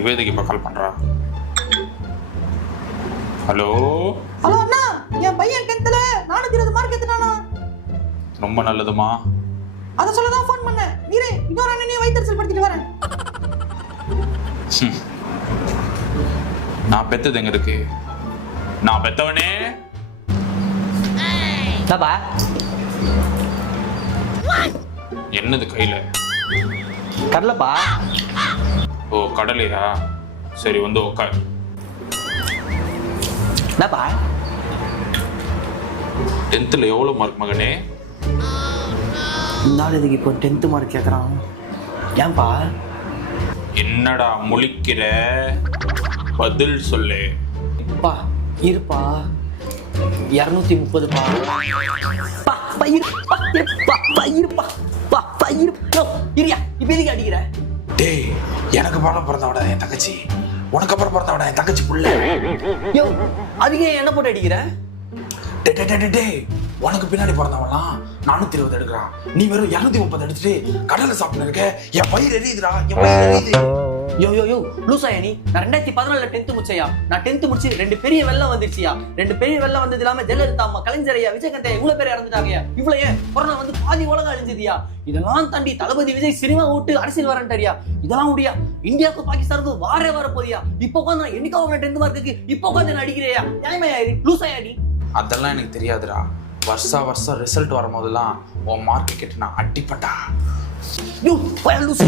இவேதிக்கு இப்போ கால் பண்ணுறா. Hello hello அண்ணா, என் பையன் 10th 420 மார்க் எடுத்துட்டானா. ரொம்ப நல்லதுமா. அதை சொல்ல தான் ஃபோன் பண்ணேன். நீரே இன்னொரு அண்ணனையும் வைத்தறிச்சல் படுத்திட்டு வரேன். நான் பெத்தது எங்க இருக்கு? நான் பெத்தவனே. பாபா என்னது கையில? கடலப்பா. ஓ கடலையா? சரி வந்து உட்கார். என்னப்பா 10th எவ்வளோ மார்க் மகனே? நாள் இதுக்கு இப்போ 10th மார்க் கேட்குறான். ஏன்பா? என்னடா முழிக்கிற? பதில் சொல்லு. பா இருப்பா 230 பா. பா பா இருப்பா இருப்பா பா பா இருப்பா. இரியா இப்போ எதுக்கு அடிக்கிற? டேய், எனக்கு பாடம் பிறந்தவடா என் தங்கச்சி, உனக்கு அப்புறம் பிறந்தவடா என் தங்கச்சி புள்ள. யோ அதுக்கு என்ன போட்டு அடிக்கிற? டே உனக்கு பின்னாடி பிறந்தவன்லாம் 420 எடுக்கிறான், நீ வெறும் 230 எடுத்துட்டு கடலை சாப்பிட்டு இருக்க. என் பயிர் எரியுதுடா, என் பயிர் எரியுது. யோ யோ யோ லூசாயா நீ? நான் 2014 10th முடிச்சையா. நான் 10th முடிச்சு 2 பெரிய வெள்ளம் வந்துருச்சியா. 2 பெரிய வெள்ளம் வந்தது இல்லாம ஜெயலலிதா அம்மா, கலைஞர் ஐயா, விஜயகாந்த் இவ்வளவு பேர் இறந்துட்டாங்க. இவ்வளவு ஏன் கொரோனா வந்து பாதி உலகம் அழிஞ்சதியா. இதெல்லாம் தாண்டி தளபதி விஜய் சினிமா விட்டு அரசியல் வரன்ட்டாரியா. இதெல்லாம் முடியா. இந்தியாவுக்கு பாகிஸ்தானுக்கு வர போதியா. இப்போ உட்காந்து நான் என்னைக்கா 10th மார்க்குக்கு இப்போ உட்காந்து நான் அடிக்கிறியா? நியாயமையா இது? லூசாயா நீ? அதெல்லாம் எனக்கு தெரியாதுடா. வருஷம் ரிசல்ட் வரும்போதெல்லாம் உன் மார்க்கெட் நான் அடிப்பட்டா. யோ லூசா.